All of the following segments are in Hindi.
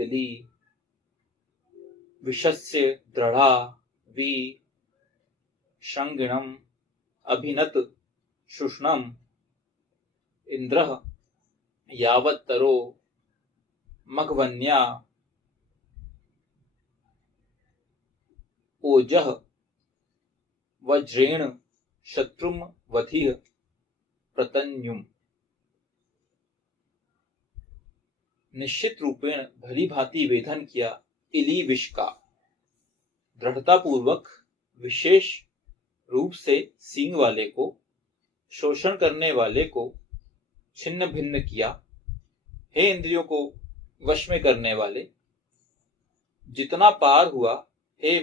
मैदिली विशस्य दृढ़ा वि शंगिणम अभिनत शुष्णम इंद्रः यावत्तरो मघवन्या ओजः वज्रेण शत्रुम वधिः प्रतन्युम। निश्चित रूपेण भली भांति वेधन किया इली विष का, दृढ़ता पूर्वक विशेष रूप से सींग वाले को, शोषण करने वाले को छिन्न भिन्न किया। हे इंद्रियों को वश में करने वाले, जितना पार हुआ, हे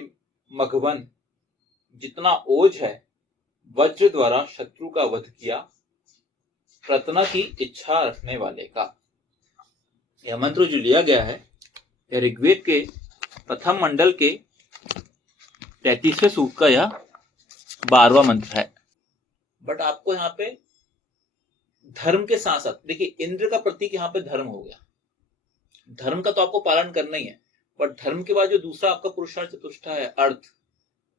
मघवन जितना ओज है, वज्र द्वारा शत्रु का वध किया, प्रतना की इच्छा रखने वाले का। यह मंत्र जो लिया गया है, यह ऋग्वेद के प्रथम मंडल के 33वें सूक्त का यह 12वां मंत्र है। बट आपको यहाँ पे धर्म के साथ साथ देखिए, इंद्र का प्रतीक यहाँ पे धर्म हो गया। धर्म का तो आपको पालन करना ही है, पर धर्म के बाद जो दूसरा आपका पुरुषार्थ चतुष्टा है,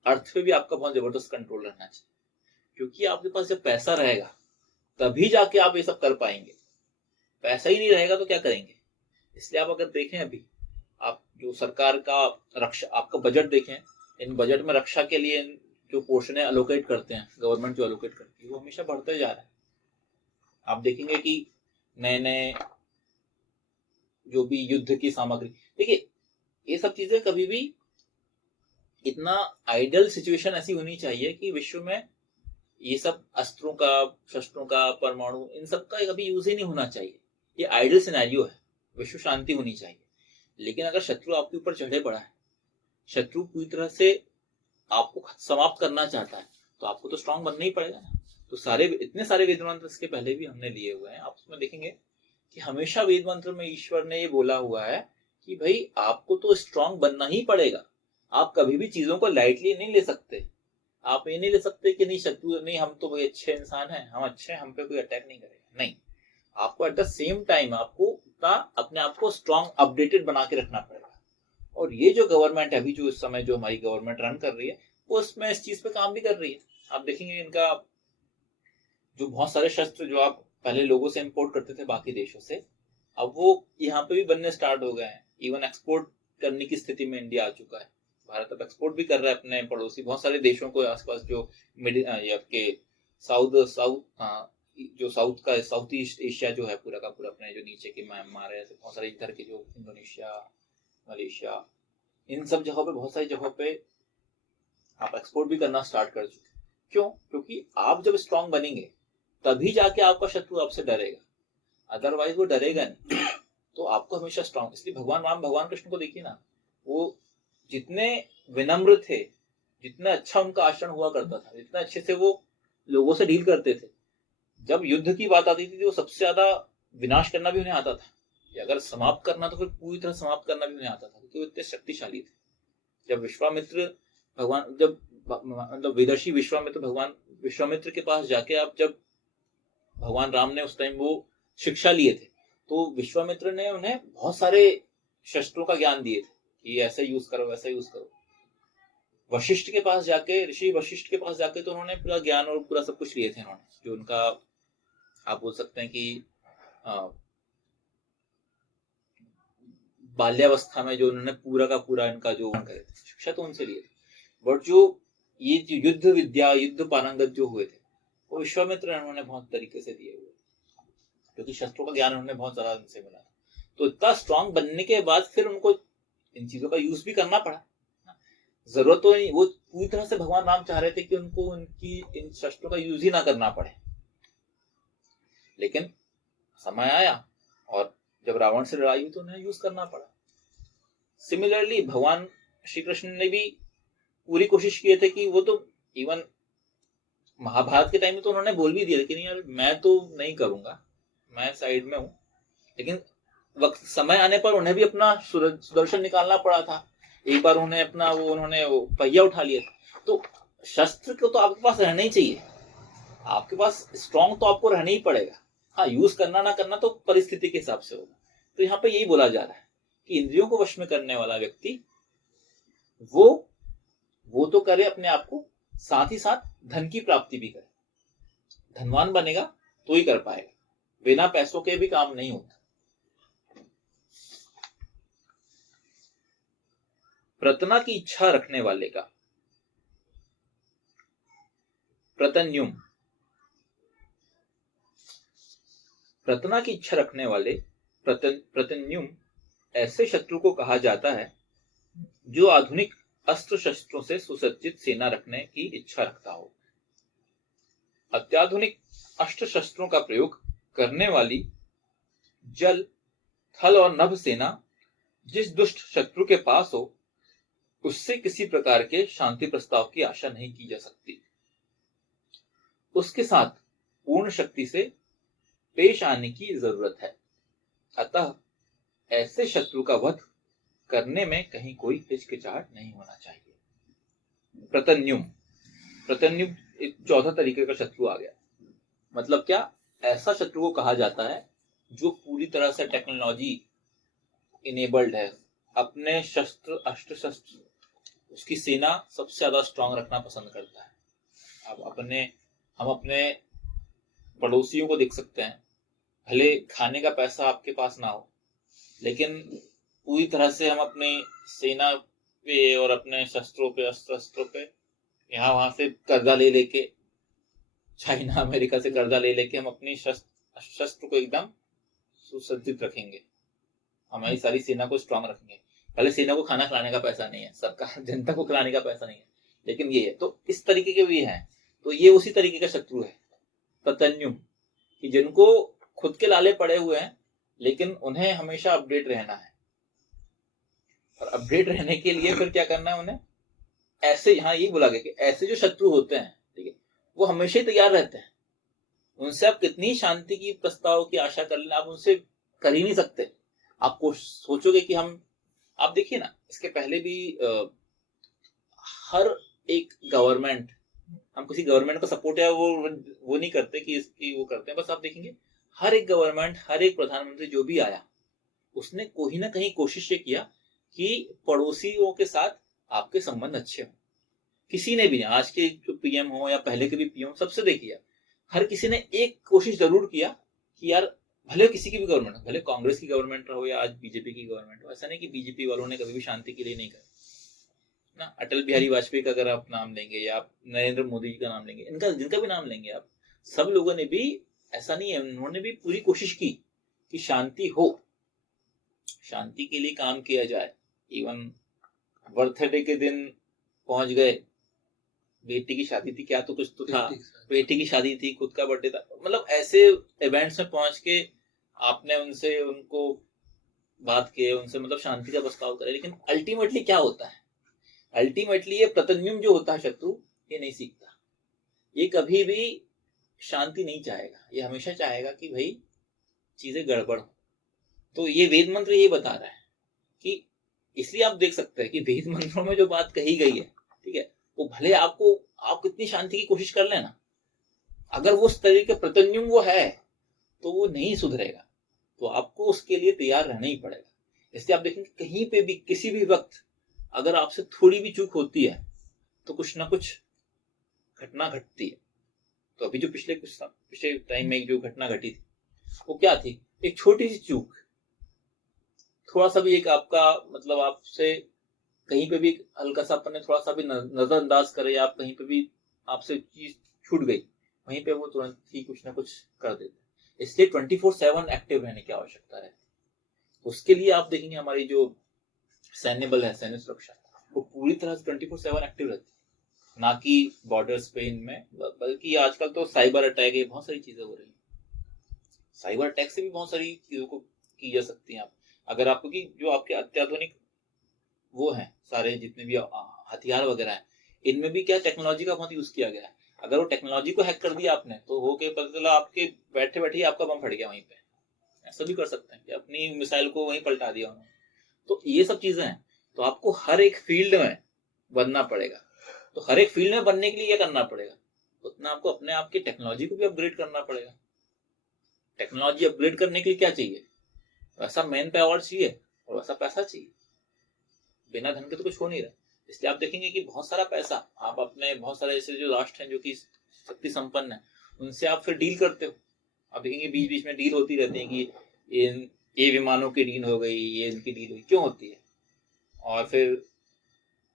अर्थ पे भी आपका बहुत जबरदस्त कंट्रोल रहना चाहिए। क्योंकि आपके पास जब पैसा रहेगा तभी जाके आप ये सब कर पाएंगे। पैसा ही नहीं रहेगा तो क्या करेंगे। इसलिए आप अगर देखें, अभी आप जो सरकार का रक्षा आपका बजट देखें, इन बजट में रक्षा के लिए जो पोर्शन एलोकेट करते हैं, गवर्नमेंट जो एलोकेट करती है, वो हमेशा बढ़ते जा रहा है। आप देखेंगे कि नए नए जो भी युद्ध की सामग्री, देखिए ये सब चीजें कभी भी इतना आइडियल सिचुएशन ऐसी होनी चाहिए कि विश्व में ये सब अस्त्रों का, शस्त्रों का, परमाणु, इन सब का कभी यूज ही नहीं होना चाहिए। ये आइडियल सिनेरियो है, विश्व शांति होनी चाहिए। लेकिन अगर शत्रु आपके ऊपर चढ़े पड़ा है, शत्रु पूरी तरह से आपको समाप्त करना चाहता है, तो आपको तो स्ट्रांग बनना ही पड़ेगा ना। तो इतने सारे वेद मंत्र इसके पहले भी हमने लिए हुए हैं। आप उसमें देखेंगे कि हमेशा वेद मंत्र में ईश्वर ने ये बोला हुआ है कि भाई आपको तो स्ट्रांग बनना ही पड़ेगा। आप कभी भी चीजों को लाइटली नहीं ले सकते। आप ये नहीं ले सकते कि नहीं शत्रु नहीं, हम तो भाई अच्छे इंसान हैं, हम अच्छे हैं, हम पे कोई अटैक नहीं करेगा। नहीं, आपको एट द सेम टाइम आपको अपने आप को स्ट्रांग अपडेटेड बना के रखना पड़ेगा। और ये जो गवर्नमेंट है अभी, जो इस समय जो हमारी गवर्नमेंट रन कर रही है, वो उसमें इस चीज पे काम भी कर रही है। आप देखेंगे इनका जो बहुत सारे शस्त्र जो आप पहले लोगों से इंपोर्ट करते थे बाकी देशों से, अब वो यहाँ पे भी बनने स्टार्ट हो गए हैं। इवन एक्सपोर्ट करने की स्थिति में इंडिया आ चुका है। भारत अब एक्सपोर्ट भी कर रहा है अपने पड़ोसी बहुत सारे देशों को, आसपास जो आपके साउथ ईस्ट एशिया जो है पूरा का पूरा, अपने जो नीचे के म्यांमार है, बहुत सारे इधर के जो इंडोनेशिया, मलेशिया, इन सब जगहों पे, बहुत सारी जगहों पे आप एक्सपोर्ट भी करना स्टार्ट कर चुके। क्यों? क्योंकि आप जब स्ट्रांग बनेंगे तभी जाके आपका शत्रु आपसे डरेगा, अदरवाइज वो डरेगा नहीं। तो आपको हमेशा स्ट्रांग, इसलिए भगवान राम, भगवान कृष्ण को देखिए ना, वो जितने विनम्र थे, जितना अच्छा उनका आचरण हुआ करता था, जितना अच्छे से वो लोगों से डील करते थे, जब युद्ध की बात आती थी तो सबसे ज्यादा विनाश करना भी उन्हें आता था, कि अगर समाप्त करना तो फिर पूरी तरह समाप्त करना भी उन्हें आता था, क्योंकि वो इतने शक्तिशाली थे। जब विश्वामित्र भगवान, जब मतलब वेदर्षि विश्वामित्र, भगवान विश्वामित्र के पास जाके आप, जब भगवान राम ने उस टाइम वो शिक्षा लिए थे, तो विश्वामित्र ने उन्हें बहुत सारे शस्त्रों का ज्ञान दिए थे कि ऐसा यूज करो, वैसा यूज करो। वशिष्ठ के पास जाके, ऋषि वशिष्ठ के पास जाके तो उन्होंने पूरा ज्ञान और पूरा सब कुछ लिए थे उन्होंने, जो उनका आप बोल सकते हैं कि बाल्यावस्था में जो उन्होंने पूरा का पूरा इनका जो करे थे, शिक्षा तो उनसे लिए थे। बट जो ये युद्ध विद्या, युद्ध पारंगत जो हुए थे, वो विश्वामित्र उन्होंने बहुत तरीके से दिए हुए, क्योंकि शस्त्रों का ज्ञान उन्होंने बहुत ज्यादा उनसे मिला। तो इतना स्ट्रांग बनने के बाद फिर उनको इन चीजों का यूज भी करना पड़ा। जरूरत तो नहीं, वो पूरी तरह से भगवान राम चाह रहे थे कि उनको उनकी इन शस्त्रों का यूज ही ना करना पड़े, लेकिन समय आया और जब रावण से लड़ाई हुई तो उन्हें यूज करना पड़ा। सिमिलरली भगवान श्री कृष्ण ने भी पूरी कोशिश किए थे कि वो तो इवन महाभारत के टाइम में तो उन्होंने बोल भी दिया, लेकिन यार मैं तो नहीं करूंगा, मैं साइड में हूं। लेकिन वक्त समय आने पर उन्हें भी अपना सुदर्शन निकालना पड़ा था। एक बार उन्हें अपना उन्होंने पहिया उठा लिया था। तो शस्त्र को तो आपके पास रहना ही चाहिए, आपके पास स्ट्रांग तो आपको रहना ही पड़ेगा। हाँ, यूज करना ना करना तो परिस्थिति के हिसाब से होगा। तो यहाँ पे यही बोला जा रहा है कि इंद्रियों को वश में करने वाला व्यक्ति वो तो करे अपने आप को, साथ ही साथ धन की प्राप्ति भी करे। धनवान बनेगा तो ही कर पाएगा, बिना पैसों के भी काम नहीं होता। प्रतना की इच्छा रखने वाले का प्रतन्युम, प्रतना की इच्छा रखने वाले प्रतन्युम ऐसे शत्रु को कहा जाता है जो आधुनिक अस्त्र शस्त्रों से सुसज्जित सेना रखने की इच्छा रखता हो। अत्याधुनिक अस्त्र शस्त्रों का प्रयोग करने वाली जल, थल और नभ सेना जिस दुष्ट शत्रु के पास हो, उससे किसी प्रकार के शांति प्रस्ताव की आशा नहीं की जा सकती। उसके साथ पूर्ण शक्ति से पेश आने की जरूरत है। अतः ऐसे शत्रु का वध करने में कहीं कोई हिचकिचाहट नहीं होना चाहिए। प्रतन्युम, प्रतन्युम एक चौथा तरीके का शत्रु आ गया। मतलब क्या? ऐसा शत्रु को कहा जाता है जो पूरी तरह से टेक्नोलॉजी इनेबल्ड है, अपने शस्त्र, अस्त्र शस्त्र, उसकी सेना सबसे ज्यादा स्ट्रांग रखना पसंद करता है। अब हम अपने पड़ोसियों को देख सकते हैं, भले खाने का पैसा आपके पास ना हो, लेकिन पूरी तरह से हम अपनी सेना पे और अपने शस्त्रों पे, अस्त्रों पे यहाँ वहां से कर्जा ले लेके, चाइना अमेरिका से कर्जा ले लेके हम अपनी शस्त्र को एकदम सुसज्जित रखेंगे, हमारी सारी सेना को स्ट्रांग रखेंगे। भले सेना को खाना खिलाने का पैसा नहीं है, सरकार जनता को खिलाने का पैसा नहीं है, लेकिन ये है। तो इस तरीके के भी हैं। तो ये उसी तरीके का शत्रु है प्रतन्युम, कि जिनको खुद के लाले पड़े हुए हैं, लेकिन उन्हें हमेशा अपडेट रहना है। और अपडेट रहने के लिए फिर क्या करना है उन्हें? ऐसे, यहाँ ये बोला गया कि ऐसे जो शत्रु होते हैं, ठीक है, वो हमेशा ही तैयार रहते हैं। उनसे आप कितनी शांति की प्रस्ताव की आशा कर लें, आप उनसे कर ही नहीं सकते। आपको सोचोगे कि आप देखिए ना, इसके पहले भी हर एक गवर्नमेंट, हम किसी गवर्नमेंट को सपोर्ट है वो नहीं करते कि इसकी वो करते हैं, बस आप देखेंगे हर एक गवर्नमेंट, हर एक प्रधानमंत्री जो भी आया, उसने कोई ना कहीं कोशिश ये किया कि पड़ोसियों के साथ आपके संबंध अच्छे हों। किसी ने भी, आज के जो पीएम हो या पहले के भी पीएम, सबसे देखिए हर किसी ने एक कोशिश जरूर किया कि यार, भले किसी की भी गवर्नमेंट हो, भले कांग्रेस की गवर्नमेंट हो या आज बीजेपी की गवर्नमेंट हो, ऐसा नहीं कि बीजेपी वालों ने कभी भी शांति के लिए नहीं करा ना। अटल बिहारी वाजपेयी का अगर आप नाम लेंगे या आप नरेंद्र मोदी जी का नाम लेंगे, इनका जिनका भी नाम लेंगे आप, सब लोगों ने भी, ऐसा नहीं है, उन्होंने भी पूरी कोशिश की कि शांति हो, शांति के लिए काम किया जाए। इवन बर्थडे के दिन पहुंच गए, बेटी की शादी थी क्या, तो कुछ तो था, बेटी की शादी थी, खुद का बर्थडे था, मतलब ऐसे इवेंट्स में पहुंच के आपने उनको बात किए, उनसे मतलब शांति का प्रस्ताव करे। लेकिन अल्टीमेटली क्या होता है? अल्टीमेटली ये प्रतन्युम जो होता है शत्रु, ये नहीं सीखता, ये कभी भी शांति नहीं चाहेगा, ये हमेशा चाहेगा कि भाई चीजें गड़बड़ हो। तो ये वेद मंत्र ये बता रहा है कि, इसलिए आप देख सकते हैं कि वेद मंत्रों में जो बात कही गई है, ठीक है, वो भले आप कितनी शांति की कोशिश कर लेना, अगर वो उस तरीके प्रतन्युम वो है तो वो नहीं सुधरेगा, तो आपको उसके लिए तैयार रहना ही पड़ेगा। इसलिए आप देखेंगे कहीं पे भी, किसी भी वक्त अगर आपसे थोड़ी भी चूक होती है तो कुछ ना कुछ घटना घटती है। तो अभी जो पिछले टाइम में जो घटना घटी थी, वो क्या थी? एक छोटी सी चूक, थोड़ा सा भी एक आपका मतलब आपसे कहीं पे भी हल्का सा अपने थोड़ा सा भी नजरअंदाज करे, या आप कहीं पे भी आपसे चीज छूट गई, वहीं पे वो तुरंत ही कुछ ना कुछ कर देते। इसलिए 24/7 एक्टिव रहने की आवश्यकता है। उसके लिए आप देखेंगे हमारी जो सैन्य बल है, सैन्य सुरक्षा, वो पूरी तरह से 24/7 एक्टिव रहती है, ना कि बॉर्डर्स पे इनमें, बल्कि आजकल तो साइबर अटैक, ये बहुत सारी चीजें हो रही है। साइबर अटैक से भी बहुत सारी चीजों को की जा सकती है। आप अगर आपको कि जो आपके अत्याधुनिक वो हैं, सारे जितने भी हथियार वगैरह हैं, इनमें भी क्या टेक्नोलॉजी का बहुत यूज किया गया है। अगर वो टेक्नोलॉजी को हैक कर दिया आपने, तो हो के पता चला आपके बैठे बैठे आपका बम फट गया वहीं पे। ऐसा भी कर सकते हैं कि अपनी मिसाइल को वहीं पलटा दिया उन्होंने। तो ये सब चीजें हैं। तो आपको हर एक फील्ड में बनना पड़ेगा। तो हर एक फील्ड में बनने के लिए क्या करना पड़ेगा? उतना आपको अपने आप की टेक्नोलॉजी को भी अपग्रेड करना पड़ेगा। टेक्नोलॉजी अपग्रेड करने के लिए क्या चाहिए? वैसा मैन पावर चाहिए, और वैसा पैसा चाहिए। बिना धन के तो कुछ हो नहीं रहा। इसलिए आप देखेंगे कि बहुत सारा पैसा आप अपने बहुत सारे ऐसे जो राष्ट्र हैं जो कि शक्ति संपन्न है उनसे आप फिर डील करते हो। आप देखेंगे बीच बीच में डील होती रहती है कि ये विमानों की डील हो गई, ये इनकी डील हुई, क्यों होती है? और फिर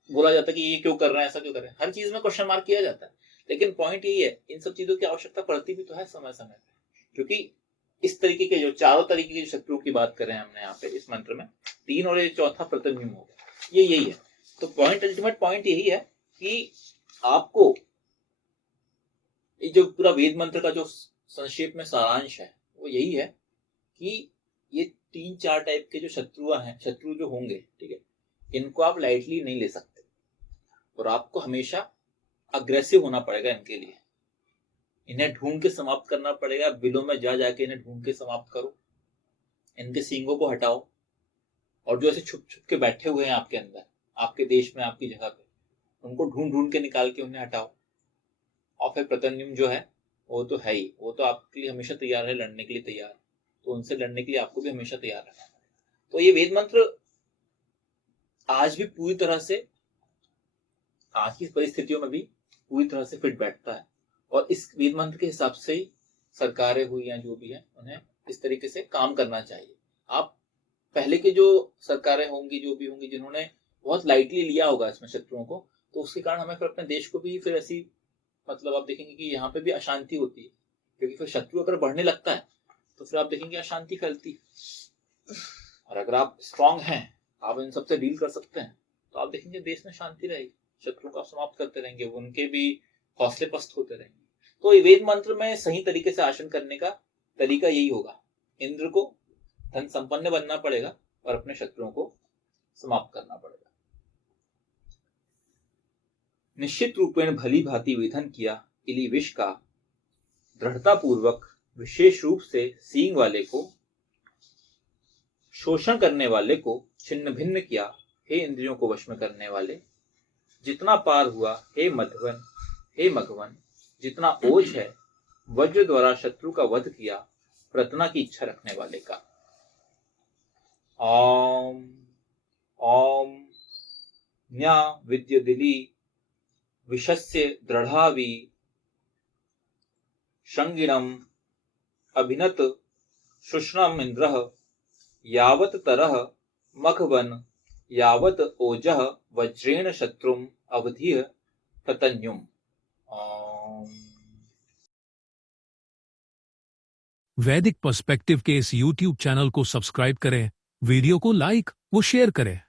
बोला जाता है कि ये क्यों कर रहे हैं, ऐसा क्यों कर रहे हैं, हर चीज में क्वेश्चन मार्क किया जाता है। लेकिन पॉइंट यही है, इन सब चीजों की आवश्यकता पड़ती भी तो है समय समय पे, क्योंकि इस तरीके के जो चारों तरीके के शत्रुओं की बात करें हमने यहाँ पे इस मंत्र में, 3 और ये चौथा प्रतिबिंब हो गया, ये यही है। तो पॉइंट, अल्टीमेट पॉइंट यही है कि आपको ये जो पूरा वेद मंत्र का जो संक्षेप में सारांश है वो यही है कि ये 3-4 टाइप के जो शत्रु जो होंगे, ठीक है, इनको आप लाइटली नहीं ले सकते और आपको हमेशा अग्रेसिव होना पड़ेगा इनके लिए। इन्हें ढूंढ के समाप्त करना पड़ेगा, बिलों में जा जाके इन्हें ढूंढ के समाप्त करो, इनके सींगों को हटाओ, और जो ऐसे छुप छुप के बैठे हुए हैं आपके अंदर, आपके देश में, आपकी जगह पे, उनको ढूंढ ढूंढ के निकाल के उन्हें हटाओ। और फिर प्रतन्युम जो है वो तो है ही, वो तो आपके लिए हमेशा तैयार है, लड़ने के लिए तैयार है, तो उनसे लड़ने के लिए आपको भी हमेशा तैयार रहना है। तो ये वेद मंत्र आज भी पूरी तरह से, आज की परिस्थितियों में भी पूरी तरह से फिट बैठता है, और इस वेद मंत्र के हिसाब से ही सरकारें हुई या जो भी है उन्हें इस तरीके से काम करना चाहिए। आप पहले के जो सरकारें होंगी, जो भी होंगी, जिन्होंने बहुत लाइटली लिया होगा इसमें शत्रुओं को, तो उसके कारण हमें फिर अपने देश को भी फिर ऐसी, मतलब आप देखेंगे कि यहाँ पे भी अशांति होती है, क्योंकि फिर शत्रु अगर बढ़ने लगता है तो फिर आप देखेंगे अशांति फैलती है। और अगर आप स्ट्रांग हैं, आप इन सबसे डील कर सकते हैं, तो आप देखेंगे देश में शांति रहेगी, शत्रु को आप समाप्त करते रहेंगे, उनके भी हौसले पस्त होते रहेंगे। तो ये वेद मंत्र में सही तरीके से आसन करने का तरीका यही होगा, इंद्र को धन संपन्न बनना पड़ेगा और अपने शत्रुओं को समाप्त करना पड़ेगा। निश्चित रूपेण भली भांति वेधन किया इली विष का, दृढ़ता पूर्वक विशेष रूप से सींग वाले को, शोषण करने वाले को छिन्न भिन्न किया, हे इंद्रियों को वश में करने वाले, जितना पार हुआ हे मघवन, जितना ओज है, वज्र द्वारा शत्रु का वध किया, प्रतना की इच्छा रखने वाले का। ओम ओम न्या विद्युदिली विषस्य दृढ़ावि शंगिणम अभिनत शुष्णम इंद्रः, यावत तरह मघवन, यावत ओजः वज्रेण शत्रुम अवधीय प्रतन्युम। वैदिक पर्सपेक्टिव के इस YouTube चैनल को सब्सक्राइब करें, वीडियो को लाइक व शेयर करें।